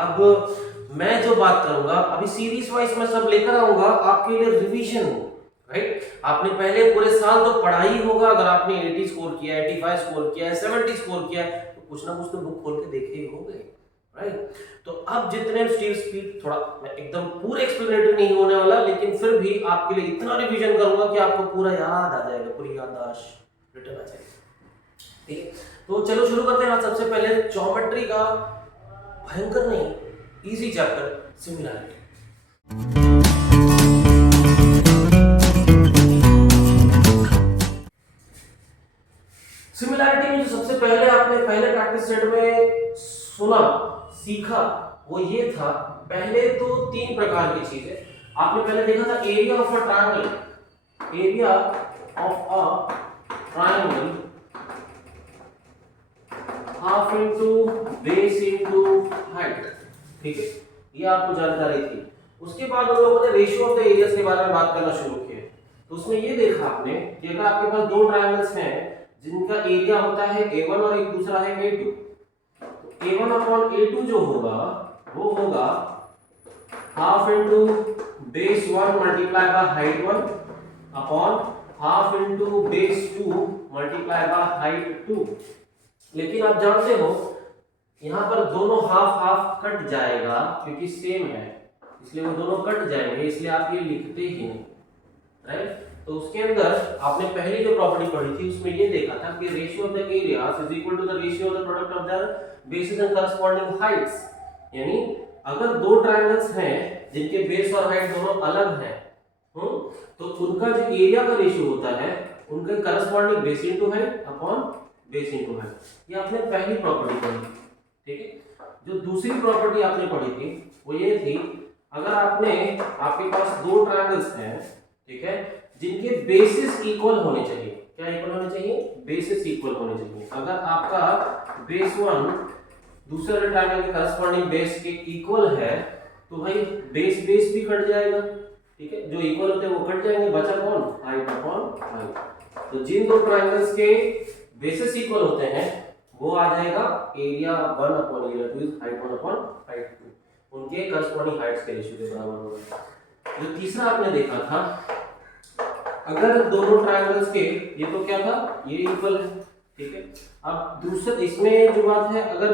अब मैं जो बात करूंगा अभी सीरीज वाइज मैं सब लेकर आऊंगा आपके लिए रिवीजन हो, राइट। आपने पहले पूरे साल तो पढ़ा ही होगा, अगर आपने 80 स्कोर किया है, 85 स्कोर किया है, 70 स्कोर किया है, तो कुछ ना कुछ तो बुक खोल के देखे ही होंगे, राइट। तो अब जितने स्पीड थोड़ा मैं एकदम पूरे एक्सप्लेनेटरी नहीं होने वाला, लेकिन फिर भी आपके लिए इतना रिवीजन करूंगा कि आपको पूरा याद आ जाएगा, पूरी याददाश्त रिटर्न आ जाएगी, ठीक है। तो चलो शुरू करते हैं। आज सबसे पहले ज्योमेट्री का भयंकर नहीं, इजी चैप्टर सिमिलैरिटी। सिमिलैरिटी में जो सबसे पहले आपने पहले प्रैक्टिस सेट में सुना सीखा वो ये था, पहले तो तीन प्रकार की चीजें आपने पहले देखा था। Area of a triangle, area of a triangle half into base into height, ठीक है, ये आपको जानकारी थी। उसके बाद उन लोगों ने रेशियो ऑफ द एरियाज के बारे में बात करना शुरू किया। तो उसमें ये देखा आपने कि अगर आपके पास दो ट्रायंगल्स हैं जिनका एरिया होता है a1 और एक दूसरा है a2, तो a1 अपॉन a2 जो होगा वो होगा half into base 1 multiply by height 1 upon half into base 2 multiply by height 2। लेकिन आप जानते हो यहां पर दोनों हाफ हाफ कट जाएगा क्योंकि सेम है, इसलिए वो दोनों कट जाएंगे, इसलिए आप ये लिखते ही नहीं, राइट। तो उसके अंदर आपने पहली जो प्रॉपर्टी पढ़ी थी उसमें ये देखा था कि ratio of the areas is equal to the ratio of the product of their bases and corresponding heights. यानी अगर दो ट्रायंगल्स हैं जिनके बेस और हाइट दोनों अलग हैं, तो उनका जो एरिया का रेशियो होता है उनके corresponding base into height upon base into height. ये आपने पहली प्रॉपर्टी पढ़ी, ठीक है। जो दूसरी प्रॉपर्टी आपने पढ़ी थी वो ये थी, अगर आपके पास दो ट्रायंगल्स हैं, ठीक है, जिनके बेसिस इक्वल होने चाहिए। क्या इक्वल होने चाहिए? बेसिस इक्वल होने चाहिए। अगर आपका बेस 1 दूसरे ट्रायंगल के करस्पॉन्डिंग बेस के इक्वल है तो भाई बेस बेस भी कट जाएगा, ठीक है, जो इक्वल होते हैं वो कट जाएंगे, बचा कौन? Height upon height. तो जिन दो ट्रायंगल्स के बेसिस इक्वल होते हैं वो आ जाएगा area 1 upon area 2 is height 1 upon height 2, उनके करस्पॉन्डिंग हाइट्स के रेशियो के बराबर होगा। जो तीसरा आपने देखा था, अगर दोनों ट्रायंगल्स के, ये तो क्या था, ये इक्वल है, ठीक है। अब दूसरा इसमें जो बात है, अगर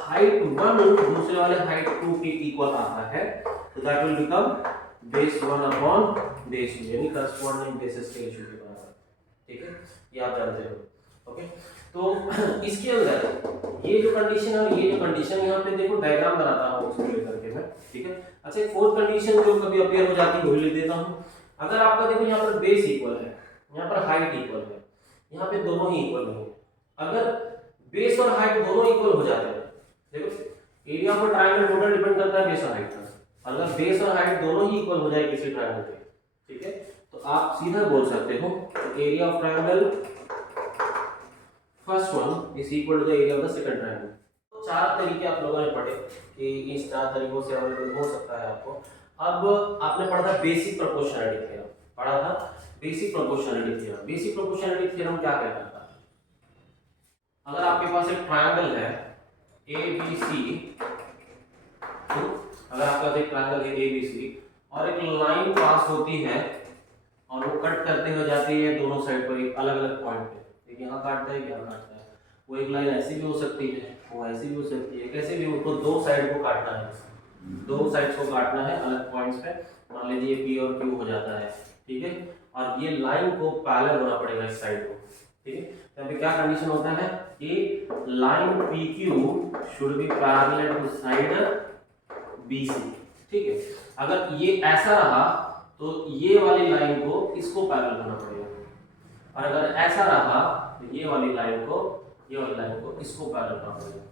हाइट 1 दूसरे वाले हाइट 2 के इक्वल आता है तो that will become base 1 upon base 2, यानी करस्पॉन्डिंग बेसिस के रेशियो के बराबर, ठीक है, ये आप जानते हो, ओके। तो इसके अंदर ये जो कंडीशन है, ये जो कंडीशन यहाँ पे देखो डायग्राम बनाता हूँ उसको लेकर के मैं, ठीक है। अच्छा, एक फोर्थ कंडीशन जो कभी अपेयर हो जाती है वो लिख देता हूँ। अगर आपका देखो यहाँ पर बेस इक्वल है, यहाँ पर हाइट इक्वल है, यहाँ पे दोनों ही इक्वल नहीं है। अगर बेस और हाइट दोनों इक्वल हो जाते हैं, देखो area of triangle total depend करता है बेस और हाइट पर। अगर बेस और हाइट दोनों ही इक्वल हो जाए किसी ट्रायंगल पे, ठीक है, तो आप सीधा बोल सकते हो area of triangle first one is equal to the area of the second triangle. तो चार तरीके आप लोगों ने पढ़े कि इस चार तरीकों से अवेलेबल हो सकता है आपको। अब आपने पढ़ा था बेसिक प्रोपोर्शनैलिटी थ्योरम, पढ़ा था basic proportionality theorem. Basic proportionality theorem क्या कहता है? अगर आपके पास एक ट्रायंगल है ABC, अगर आपके पास एक ट्रायंगल है ABC और एक लाइन पास होती है और वो कट करते हुए जाती है दोनों साइड पर एक अलग अलग पॉइंट पे, एक यहाँ काटता है, यहाँ काटता है, वो एक लाइन ऐसी भी हो सकती है, वो ऐसी भी हो सकती है, कैसे भी उसको दो साइड को काटना है, दो साइड्स को काटना है अलग पॉइंट्स पे। मान लीजिए P और Q हो जाता है, ठीक है, और ये लाइन को पैरेलल होना पड़ेगा इस साइड को, ठीक है। तो यहाँ पे क्या कंडीशन होता है कि line PQ should be parallel to side BC, ठीक है। अगर ये ऐसा रहा तो ये वाली लाइन को इसको पैरेलल होना पड़ेगा, और अगर ऐसा रहा तो ये वाली लाइन को इसको पैरेलल करना पड़ेगा।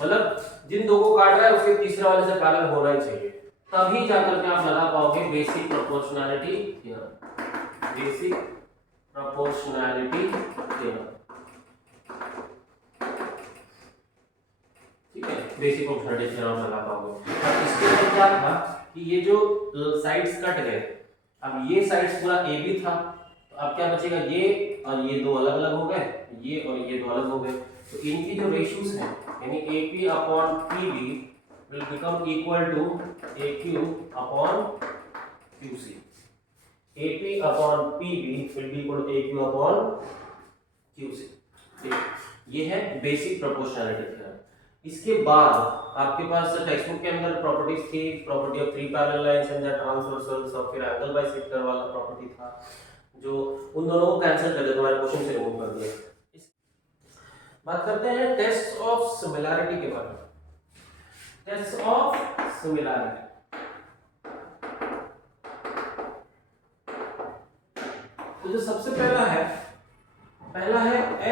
मतलब जिन दो को काट रहा है उसके तीसरे वाले से पैरेलल होना ही चाहिए, तभी जाकर के आप लगा पाओगे basic proportionality theorem. Basic proportionality theorem, ठीक है, बेसिक प्रोपोर्शनैलिटी थ्योरम लगा पाओगे। अब इसके अंदर क्या था कि ये जो साइड्स कट गए, अब ये साइड्स पूरा AB था, तो अब क्या बचेगा, ये और ये दो अलग अलग हो गए, ये और ये दो अलग हो गए, तो इनकी जो रेशियोज हैं यानी AP upon PB will become equal to AQ upon QC. AP upon PB will be equal to AQ upon QC. ठीक, ये है बेसिक प्रोपोर्शनैलिटी थ्योरम। इसके बाद आपके पास टेक्स्ट बुक के अंदर प्रॉपर्टीज थी, property of three parallel lines and the transversals, और फिर एंगल बाइसेक्टर वाला प्रॉपर्टी था, जो उन दोनों को कैंसिल कर दिया, तुम्हारे क्वेश्चन से रिमूव कर दिया। बात करते हैं टेस्ट ऑफ सिमिलैरिटी के बारे में। टेस्ट ऑफ सिमिलैरिटी, तो जो सबसे पहला है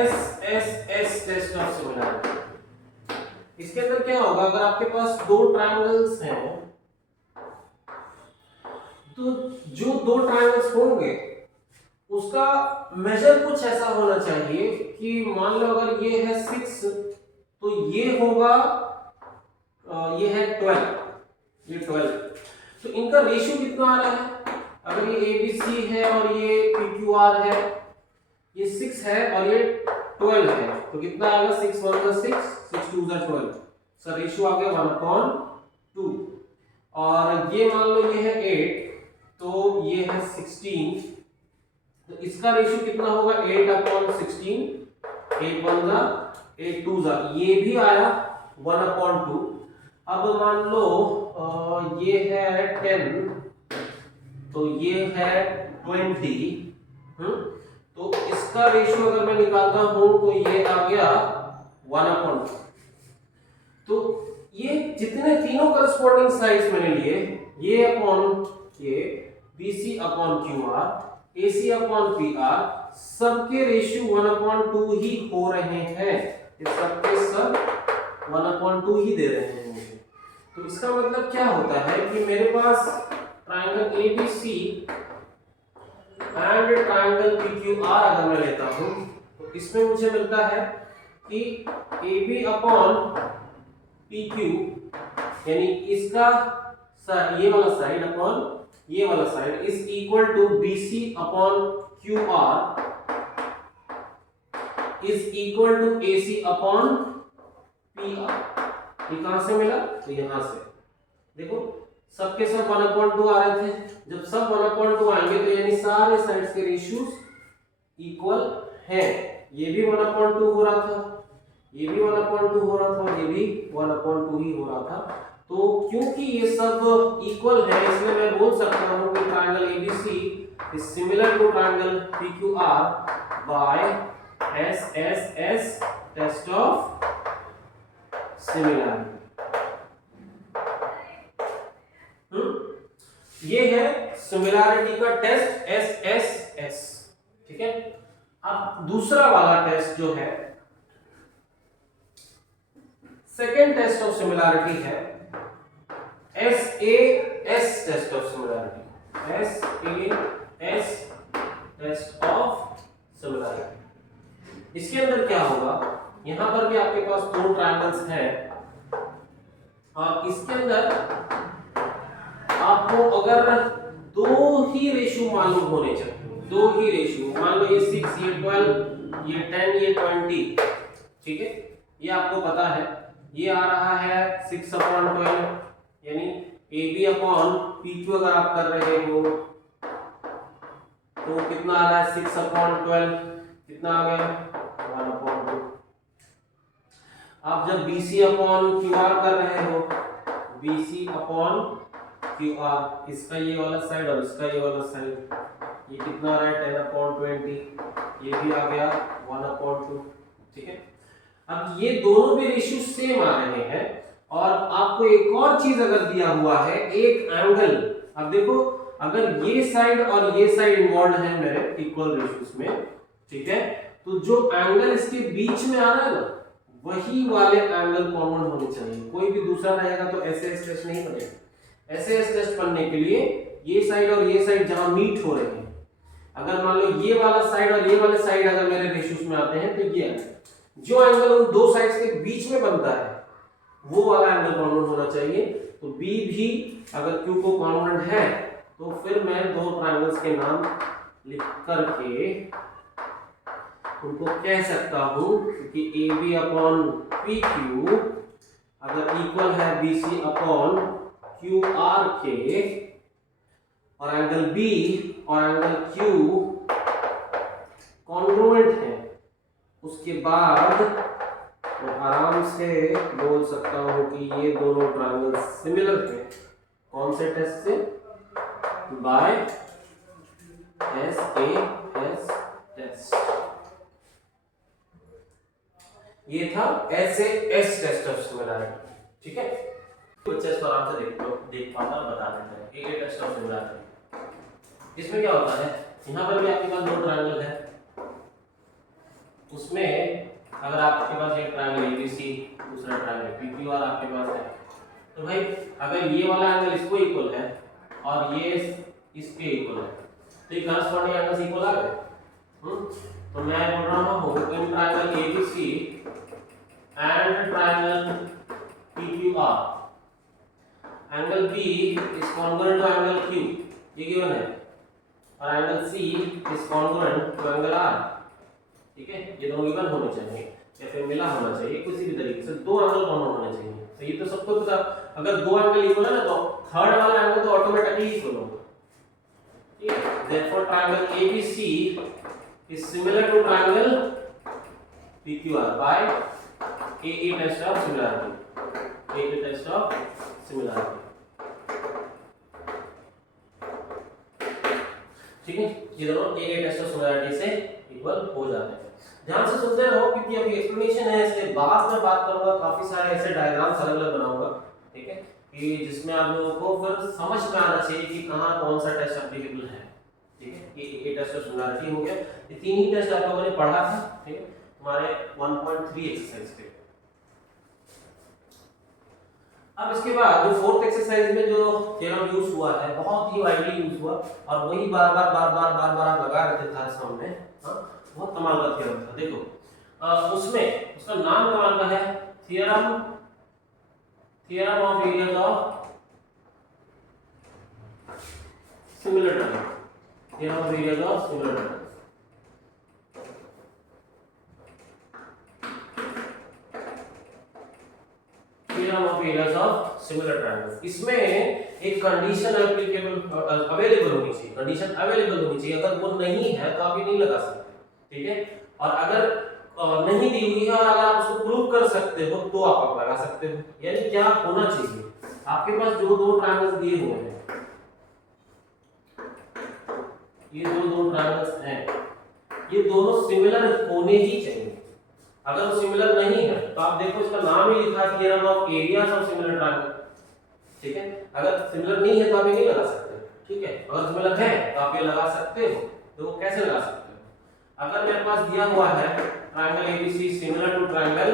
SSS टेस्ट ऑफ सिमिलैरिटी। इसके अंदर क्या होगा, अगर आपके पास दो ट्रायंगल्स हैं, तो जो दो ट्रायंगल्स होंगे उसका मेजर कुछ ऐसा होना चाहिए कि मान लो अगर ये है 6 तो ये होगा ये है 12, ये 12, तो इनका रेशियो कितना आ रहा है? अगर ये ABC है और ये PQR है, ये 6 है और ये 12 है, तो कितना आएगा? 6 1 + 6, 6 2 = 12, सो रेशियो आ गया 1/2। और ये मान लो ये है 8 तो ये है 16, तो इसका रेशियो कितना होगा? 8/16, 8 1 = 8 2 = ये भी आया 1/2। अब मान लो ये है 10 तो ये है 20, तो इसका रेशियो अगर मैं निकालता हूं तो ये आ गया 1/2। तो ये जितने तीनों करस्पॉन्डिंग साइड्स मैंने लिए, ये अपॉन ये, BC upon QR, AC upon PR, सबके रेशियो 1/2 ही हो रहे हैं, ये सबके सब 1/2 ही दे रहे हैं मुझे। तो इसका मतलब क्या होता है कि मेरे पास triangle ABC and triangle PQR अगर मैं लेता हूं तो इसमें मुझे मिलता है कि AB अपॉन PQ, यानी इसका ये वाला साइड अपॉन ये वाला side is equal to BC upon QR is equal to AC upon PR। ये कहां से मिला? तो यहां से देखो, सबके सब 1/2 आ रहे थे, जब सब 1/2 आएंगे तो यानी सारे साइड्स के रेशियोज इक्वल हैं। ये भी 1/2 हो रहा था, ये भी 1/2 हो रहा था, और ये भी 1/2 ही हो रहा था। तो क्योंकि ये सब इक्वल है, इसलिए मैं बोल सकता हूं कि triangle ABC is similar to triangle PQR by SSS test of similarity. ये है सिमिलैरिटी का टेस्ट SSS, ठीक है। अब दूसरा वाला टेस्ट जो है, सेकेंड टेस्ट ऑफ सिमिलैरिटी है SAS test of similarity. SAS test of similarity. इसके अंदर क्या होगा, यहां पर भी आपके पास दो ट्रायंगल्स हैं और इसके अंदर आपको अगर दो ही रेशियो मालूम होने चाहिए, दो ही रेशियो, मान लो ये 6, ये 12, ये 10, ये 20, ठीक है, ये आपको पता है। ये आ रहा है 6/12, यानी AB अपॉन PQ अगर आप कर रहे हो तो कितना आ रहा है? 6/12, कितना आ गया? 1/2। आप जब BC अपॉन QR कर रहे हो, BC अपॉन QR, इसका ये वाला साइड और इसका ये वाला साइड, ये कितना आ रहा है? 10/20, ये भी आ गया 1/2, ठीक है। अब ये दोनों भी रेशियो सेम आ रहे हैं, और आपको एक और चीज अगर दिया हुआ है, एक एंगल। अब देखो, अगर ये साइड और ये साइड इन्वॉल्व है मेरे इक्वल रेशियोज में, ठीक है, तो जो एंगल इसके बीच में आ रहा है ना, वही वाले एंगल कॉमन होने चाहिए। कोई भी दूसरा रहेगा तो SAS टेस्ट नहीं बनेगा। SAS टेस्ट बनने के लिए ये साइड और ये साइड जहां मीट हो रहे हैं, अगर मान लो ये वाला साइड और ये वाले साइड अगर मेरे रेशियोज में आते हैं, तो ये जो एंगल उन दो साइड्स के बीच में बनता है वो वाला एंगल कॉमन होना चाहिए। तो B भी अगर Q को कॉमन है तो फिर मैं दो ट्रायंगल्स के नाम लिख करके उनको कह सकता हूं कि AB अपॉन PQ अगर इक्वल है BC अपॉन QR के और एंगल B और एंगल Q कॉन्ग्रुएंट है, उसके बाद मैं आराम से बोल सकता हूं कि ये दोनों ट्रायंगल सिमिलर हैं। कौन से टेस्ट से? By SAS test. ये था SAS टेस्ट ऑफ सिमिलरिटी, ठीक है। बच्चे इसको आराम से देख पाता बता देते हैं कि ये टेस्ट ऑफ सिमिलरिटी। इसमें क्या होता है, यहाँ पर भी आपके पास दो ट्रायंगल है, उसमें अगर आपके पास एक ट्रायंगल ABC, दूसरा ट्रायंगल PQR आपके पास है, तो भाई अगर ये वाला एंगल इसको इक्वल है और ये इसके इक्वल है, तो ये करस्पॉन्डिंग एंगल्स इक्वल आ गए। तो मैं बोल रहा हूँ in triangle ABC and triangle PQR, angle B is congruent to angle Q, ये गिवन है, और angle C is congruent to angle R, ठीक है। ये दोनों गिवन होने चाहिए या फिर मिला होना चाहिए, किसी भी तरीके से दो एंगल कॉमन होने चाहिए। तो ये तो सबको पता, अगर दो एंगल इक्वल है ना तो थर्ड वाला एंगल तो ऑटोमेटिकली इक्वल होगा, ठीक है। Therefore triangle ABC is similar to triangle PQR by AA test of similarity, AA test of similarity, ठीक है। ये दोनों AA टेस्ट ऑफ सिमिलरिटी से इक्वल हो जाते हैं। ध्यान से सुनते रहो क्योंकि अभी एक्सप्लेनेशन है, इसके बाद मैं बात करूंगा, काफी सारे ऐसे डायग्राम्स अलग अलग बनाऊंगा, ठीक है, कि जिसमें आप लोगों को फिर समझ में आना चाहिए कि कहां कौन सा टेस्ट एप्लीकेबल है, ठीक है। ये टेस्ट ऑफ सिमिलरिटी हो गया, ये तीन ही टेस्ट आप लोगों ने पढ़ा था, ठीक है, हमारे 1.3 एक्सरसाइज पे। अब इसके बाद जो फोर्थ एक्सरसाइज में जो थ्योरम यूज हुआ है, बहुत ही वाइडली यूज हुआ और वही बार बार आप लगा रहे थे थारे सामने, बहुत कमाल का थ्योरम था। देखो उसमें उसका नाम कमाल का है, theorem of areas of similar triangle, theorem of areas of similar triangle. Theorem of areas of similar triangles, इसमें एक कंडीशन एप्लीकेबल अवेलेबल होनी चाहिए, कंडीशन अवेलेबल होनी चाहिए, अगर वो नहीं है तो आप ये नहीं लगा सकते, ठीक है। और अगर नहीं दी हुई है और अगर आप उसको प्रूव कर सकते हो तो आप लगा सकते हो। यानी क्या होना चाहिए, आपके पास जो दो ट्रायंगल्स दिए हुए हैं, ये दो ट्रायंगल्स हैं, ये दोनों सिमिलर होने ही चाहिए। अगर वो सिमिलर नहीं है तो आप देखो इसका नाम ही लिखा है theorem of areas of similar triangle, ठीक है। अगर सिमिलर नहीं है तो आप ये नहीं लगा सकते, ठीक है। अगर सिमिलर है तो आप ये लगा सकते हो, तो कैसे लगा सकते हो? अगर मेरे पास दिया हुआ है triangle ABC similar to triangle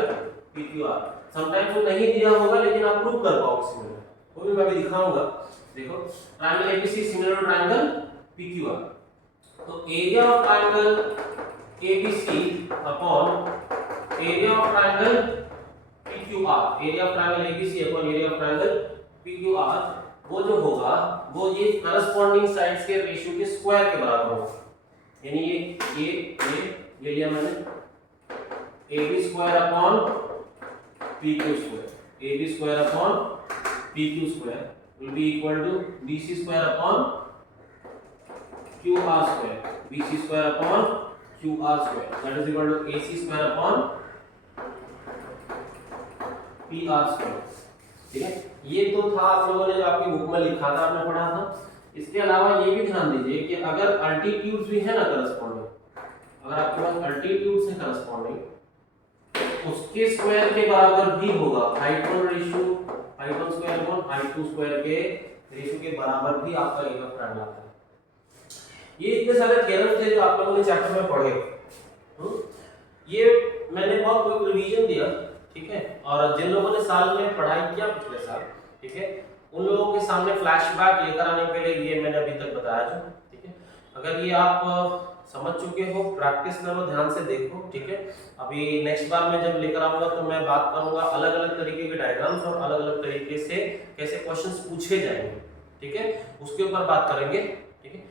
PQR, sometimes वो नहीं दिया होगा लेकिन आप प्रूव कर पाओगे सिमिलर, वो भी मैं भी दिखाऊंगा। देखो triangle ABC similar to triangle PQR, तो area of triangle ABC upon area of triangle PQR, area of triangle ABC upon area of triangle PQR, वो जो होगा वो ये करस्पॉन्डिंग साइड्स के रेशियो के स्क्वायर के बराबर होगा। यानी ये लिया मैंने AB square upon PQ square, AB square upon PQ square will be equal to BC square upon QR square, BC square upon QR square that is equal to AC square upon PR square, ठीक है। ये तो था आप लोगों ने जो आपकी बुक में लिखा था, आपने पढ़ा था। इसके अलावा ये भी ध्यान दीजिए कि अगर अल्टीट्यूड्स भी है ना करस्पॉन्डिंग, अगर आपके पास अल्टीट्यूड्स है करस्पॉन्डिंग, उसके स्क्वायर के बराबर भी होगा, height 1 ratio height 1 square upon height 2 square के रेशियो के बराबर भी आपका एक ट्रायंगल आता है। ये इतने सारे थ्योरम थे जो आप लोगों ने चैप्टर में पढ़े, ये मैंने बहुत क्विक रिवीजन दिया, ठीक है। और जिन लोगों ने साल में पढ़ाई किया पिछले साल, ठीक है, उन लोगों के सामने फ्लैशबैक लेकर आने के लिए ये मैंने अभी तक बताया जो, ठीक है। अगर ये आप समझ चुके हो, प्रैक्टिस करो, ध्यान से देखो, ठीक है। अभी नेक्स्ट बार में जब लेकर आऊंगा तो मैं बात करूंगा अलग अलग तरीके के डायग्राम्स और अलग अलग तरीके से कैसे क्वेश्चंस पूछे जाएंगे, ठीक है, उसके ऊपर बात करेंगे, ठीक है।